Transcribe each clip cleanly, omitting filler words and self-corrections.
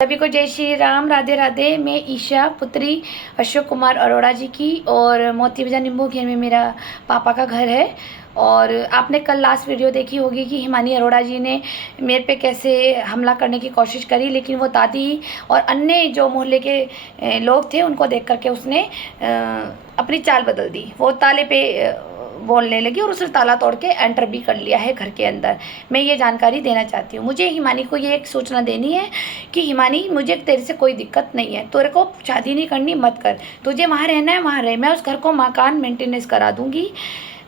सभी को जय श्री राम, राधे राधे। मैं ईशा पुत्री अशोक कुमार अरोड़ा जी की, और मोती बाजार नींबू घेर में मेरा पापा का घर है। और आपने कल लास्ट वीडियो देखी होगी कि हिमानी अरोड़ा जी ने मेरे पे कैसे हमला करने की कोशिश करी, लेकिन वो दादी और अन्य जो मोहल्ले के लोग थे उनको देख करके उसने अपनी चाल बदल दी। वो ताले पे बोलने लगी और उसने ताला तोड़ के एंटर भी कर लिया है घर के अंदर। मैं ये जानकारी देना चाहती हूँ। मुझे हिमानी को ये एक सूचना देनी है कि हिमानी, मुझे तेरे से कोई दिक्कत नहीं है, तेरे को शादी नहीं करनी मत कर, तुझे वहाँ रहना है वहाँ रहे, मैं उस घर को मकान मेंटेनेंस करा दूँगी,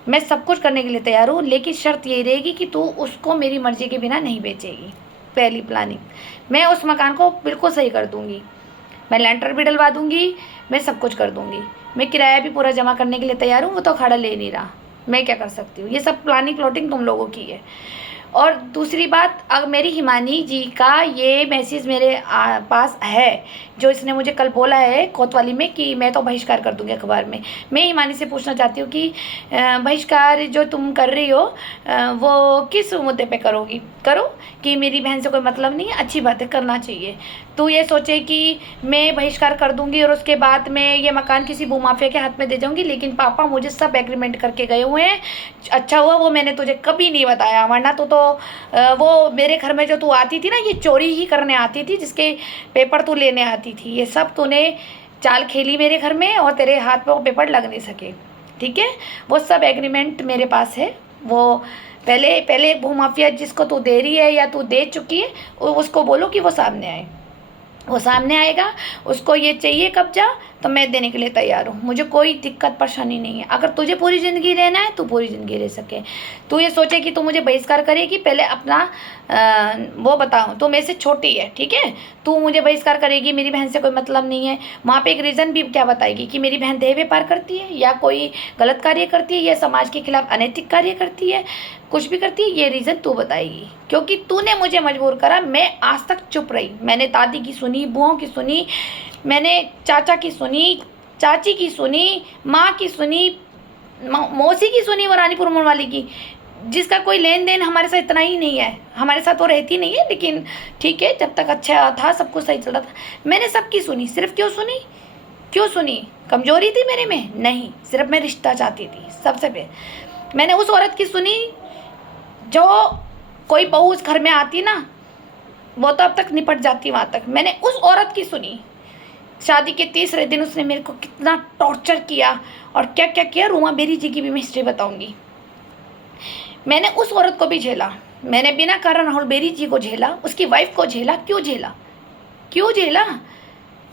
मैं सब कुछ करने के लिए तैयार हूँ, लेकिन शर्त ये रहेगी कि तू उसको मेरी मर्जी के बिना नहीं बेचेगी। पहली प्लानिंग, मैं उस मकान को बिल्कुल सही कर दूँगी, मैं लेंटर भी डलवा दूँगी, मैं सब कुछ कर दूँगी, मैं किराया भी पूरा जमा करने के लिए तैयार हूँ। वो तो अखाड़ा ले नहीं रहा, मैं क्या कर सकती हूँ? ये सब प्लानिंग प्लॉटिंग तुम लोगों की है। और दूसरी बात, अगर मेरी हिमानी जी का ये मैसेज मेरे पास है, जो इसने मुझे कल बोला है कोतवाली में कि मैं तो बहिष्कार कर दूंगी अखबार में। मैं हिमानी से पूछना चाहती हूँ कि बहिष्कार जो तुम कर रही हो वो किस मुद्दे पे करोगी? करो, कि मेरी बहन से कोई मतलब नहीं है, अच्छी बात है, करना चाहिए। तो ये सोचे कि मैं बहिष्कार कर दूंगी और उसके बाद मैं ये मकान किसी भूमाफिया के हाथ में दे जाऊंगी, लेकिन पापा मुझे सब एग्रीमेंट करके गए हुए हैं। अच्छा हुआ वो मैंने तुझे कभी नहीं बताया, वरना तो वो मेरे घर में जो तू आती थी ना, ये चोरी ही करने आती थी, जिसके पेपर तू लेने आती थी। ये सब तूने चाल खेली मेरे घर में और तेरे हाथ पे वो पेपर लग नहीं सके, ठीक है? वो सब एग्रीमेंट मेरे पास है। वो पहले भूमाफिया जिसको तू दे रही है या तू दे चुकी है, उसको बोलो कि वो सामने आए। वो सामने आएगा, उसको ये चाहिए कब्जा, तो मैं देने के लिए तैयार हूँ। मुझे कोई दिक्कत परेशानी नहीं है। अगर तुझे पूरी ज़िंदगी रहना है तो पूरी ज़िंदगी रह सके। तू ये सोचे कि तू मुझे बहिष्कार करेगी, पहले अपना वो बताओ। तू मेरे से छोटी है, ठीक है? तू मुझे बहिष्कार करेगी, मेरी बहन से कोई मतलब नहीं है। वहाँ पे एक रीज़न भी क्या बताएगी कि मेरी बहन देह व्यापार करती है या कोई गलत कार्य करती है या समाज के खिलाफ अनैतिक कार्य करती है, कुछ भी करती है, ये रीज़न तू बताएगी, क्योंकि तूने मुझे मजबूर करा। मैं आज तक चुप रही। मैंने दादी की सुनी, बुआओं की सुनी, मैंने चाचा की सुनी, चाची की सुनी, माँ की सुनी, मौसी की सुनी, वो रानीपुर मोड़ वाली की, जिसका कोई लेन देन हमारे साथ इतना ही नहीं है। हमारे साथ वो रहती नहीं है, लेकिन ठीक है, जब तक अच्छा था सब कुछ सही चल रहा था। मैंने सबकी सुनी। सिर्फ क्यों सुनी? क्यों सुनी? कमजोरी थी मेरे में? नहीं, सिर्फ मैं रिश्ता चाहती थी। सबसे पहले मैंने उस औरत की सुनी जो कोई बहू उस घर में आती ना, वो तो अब तक निपट जाती वहाँ तक। मैंने उस औरत की सुनी। शादी के तीसरे दिन उसने मेरे को कितना टॉर्चर किया और क्या क्या किया, रूमा बेरी जी की भी मैं हिस्ट्री बताऊंगी। मैंने उस औरत को भी झेला। मैंने बिना कारण राहुल बेरी जी को झेला, उसकी वाइफ को झेला। क्यों झेला? क्यों झेला?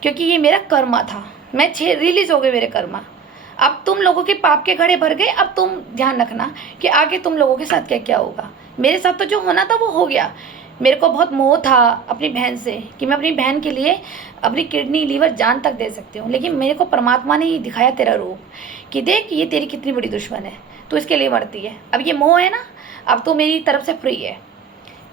क्योंकि ये मेरा कर्मा था। मैं रिलीज हो गए मेरे कर्मा। अब तुम लोगों के पाप के घड़े भर गए। अब तुम ध्यान रखना कि आगे तुम लोगों के साथ क्या क्या होगा। मेरे साथ तो जो होना था वो हो गया। मेरे को बहुत मोह था अपनी बहन से कि मैं अपनी बहन के लिए अपनी किडनी, लीवर, जान तक दे सकती हूँ, लेकिन मेरे को परमात्मा ने ही दिखाया तेरा रूप कि देख ये तेरी कितनी बड़ी दुश्मन है, तू इसके लिए मरती है। अब ये मोह है ना, अब तू मेरी तरफ से फ्री है।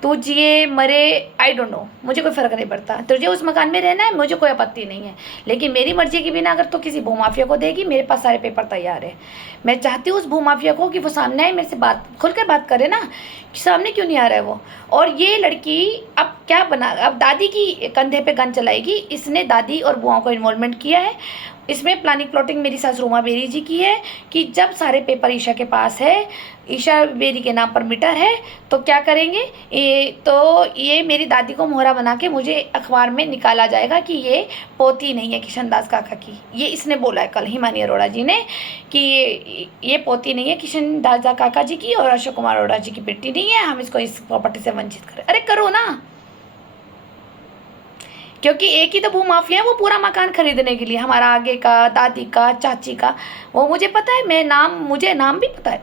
तू जिए मरे, आई डोंट नो, मुझे कोई फ़र्क नहीं पड़ता। तुझे उस मकान में रहना है, मुझे कोई आपत्ति नहीं है, लेकिन मेरी मर्जी के बिना अगर तू किसी भूमाफिया को देगी, मेरे पास सारे पेपर तैयार है। मैं चाहती हूँ उस भूमाफिया को कि वो सामने आए, मेरे से बात खुल कर बात करे ना, कि सामने क्यों नहीं आ रहा है वो। और ये लड़की अब क्या बना, अब दादी की कंधे पे गन चलाएगी। इसने दादी और बुआओं को इन्वॉल्वमेंट किया है इसमें। प्लानिंग प्लॉटिंग मेरी सास रूमा बेरी जी की है कि जब सारे पेपर ईशा के पास है, ईशा बेरी के नाम पर मीटर है, तो क्या करेंगे, ये मेरी दादी को मोहरा बना के मुझे अखबार में निकाला जाएगा कि ये पोती नहीं है किशन दास काका की। ये इसने बोला है कल हिमानी अरोड़ा जी ने कि ये पोती नहीं है किशन दास काका जी की और अशोक कुमार अरोड़ा जी की बेटी नहीं है, हम इसको इस प्रॉपर्टी से वंचित करें। अरे करो ना, क्योंकि एक ही तो भूमाफिया है वो पूरा मकान खरीदने के लिए, हमारा आगे का, दादी का, चाची का। वो मुझे पता है, मुझे नाम भी पता है,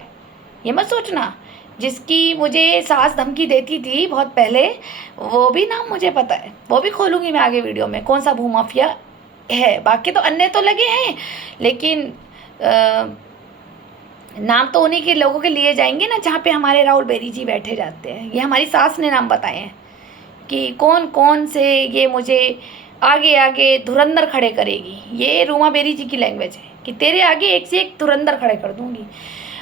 ये मत सोचना। जिसकी मुझे सास धमकी देती थी बहुत पहले, वो भी नाम मुझे पता है। वो भी खोलूँगी मैं आगे वीडियो में, कौन सा भूमाफिया है। बाकी तो अन्य तो लगे हैं, लेकिन नाम तो उन्हीं के लोगों के लिए जाएंगे ना जहाँ पे हमारे राहुल बेरी जी बैठे जाते हैं। ये हमारी सास ने नाम बताए हैं कि कौन कौन से ये मुझे आगे आगे धुरंधर खड़े करेगी। ये रूमा बेरी जी की लैंग्वेज है कि तेरे आगे एक से एक धुरंधर खड़े कर दूंगी।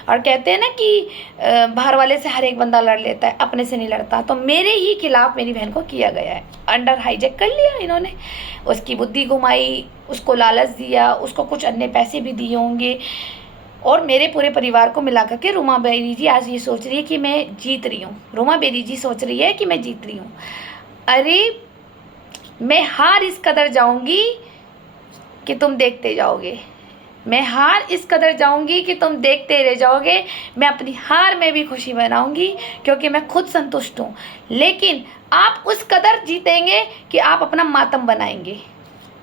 और कहते हैं ना कि बाहर वाले से हर एक बंदा लड़ लेता है, अपने से नहीं लड़ता। तो मेरे ही खिलाफ मेरी बहन को किया गया है, अंडर हाईजैक कर लिया इन्होंने, उसकी बुद्धि घुमाई, उसको लालच दिया, उसको कुछ अन्य पैसे भी दिए होंगे, और मेरे पूरे परिवार को मिला करके रूमा बेरी जी आज ये सोच रही है कि मैं जीत रही हूँ। रूमा बेरी जी सोच रही है कि मैं जीत रही हूँ। अरे मैं हार इस कदर जाऊंगी कि तुम देखते जाओगे, मैं हार इस कदर जाऊंगी कि तुम देखते रह जाओगे। मैं अपनी हार में भी खुशी बनाऊंगी क्योंकि मैं खुद संतुष्ट हूँ, लेकिन आप उस कदर जीतेंगे कि आप अपना मातम बनाएंगे।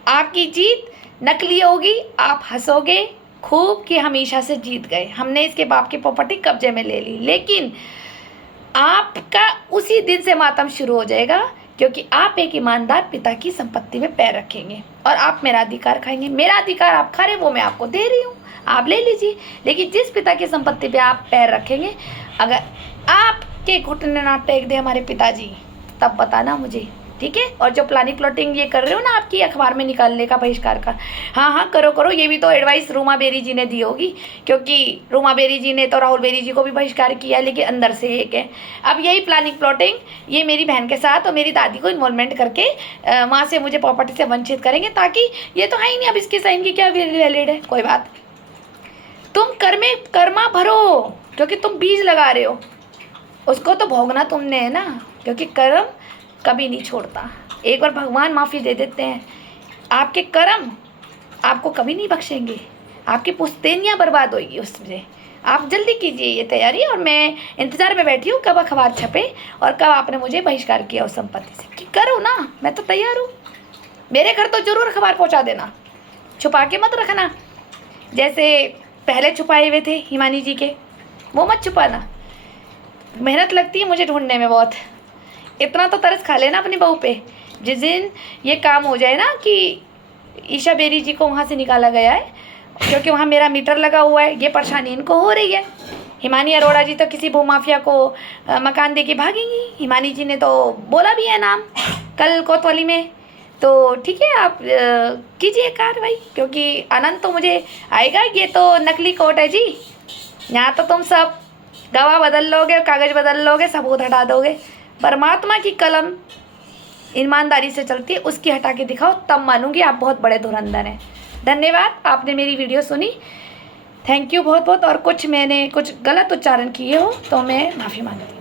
आपकी जीत नकली होगी, आप हंसोगे खूब कि हमेशा से जीत गए, हमने इसके बाप की प्रॉपर्टी कब्जे में ले ली, लेकिन आपका उसी दिन से मातम शुरू हो जाएगा क्योंकि आप एक ईमानदार पिता की संपत्ति में पैर रखेंगे और आप मेरा अधिकार खाएंगे। मेरा अधिकार आप खा रहे, वो मैं आपको दे रही हूँ, आप ले लीजिए। लेकिन जिस पिता की संपत्ति पे आप पैर रखेंगे, अगर आपके घुटने ना टेक दे हमारे पिताजी, तब बताना मुझे, ठीक है। और जो प्लानिंग प्लॉटिंग ये कर रहे हो ना आपकी अखबार में निकालने का, बहिष्कार का, हाँ हाँ करो करो। ये भी तो एडवाइस रूमा बेरी जी ने दी होगी, क्योंकि रूमा बेरी जी ने तो राहुल बेरी जी को भी बहिष्कार किया, लेकिन अंदर से एक है। अब यही प्लानिंग प्लॉटिंग ये मेरी बहन के साथ और मेरी दादी को इन्वॉल्वमेंट करके वहाँ से मुझे प्रॉपर्टी से वंचित करेंगे, ताकि ये तो है ही नहीं, अब इसके साइन की क्या वैलिड है, कोई बात। तुम कर्मा भरो, क्योंकि तुम बीज लगा रहे हो, उसको तो भोगना तुमने है ना, क्योंकि कर्म कभी नहीं छोड़ता। एक बार भगवान माफ़ी दे देते हैं, आपके कर्म आपको कभी नहीं बख्शेंगे, आपकी पुश्तैनियाँ बर्बाद होगी उससे। आप जल्दी कीजिए ये तैयारी, और मैं इंतज़ार में बैठी हूँ कब अखबार छपे और कब आपने मुझे बहिष्कार किया उस संपत्ति से। कि करो ना, मैं तो तैयार हूँ। मेरे घर तो ज़रूर अखबार पहुँचा देना, छुपा के मत रखना, जैसे पहले छुपाए हुए थे हिमानी जी के, वो मत छुपाना। मेहनत लगती है मुझे ढूंढने में बहुत, इतना तो तरस खा लेना अपनी बहू पे। जिस दिन ये काम हो जाए ना कि ईशा बेरी जी को वहाँ से निकाला गया है, क्योंकि वहाँ मेरा मीटर लगा हुआ है, ये परेशानी इनको हो रही है। हिमानी अरोड़ा जी तो किसी भूमाफिया को मकान दे के भागेंगी, हिमानी जी ने तो बोला भी है नाम कल कोतवाली में। तो ठीक है, आप कीजिए कार्रवाई, क्योंकि आनंद तो मुझे आएगा। ये तो नकली कोर्ट है जी, यहाँ तो तुम सब गवाह बदल लोगे, कागज़ बदल लोगे, सबूत हटा दोगे। परमात्मा की कलम ईमानदारी से चलती है, उसकी हटा के दिखाओ, तब मानूंगी आप बहुत बड़े धुरंधर हैं। धन्यवाद, आपने मेरी वीडियो सुनी, थैंक यू बहुत बहुत। और मैंने कुछ गलत उच्चारण किए हो तो मैं माफ़ी मांगती हूँ।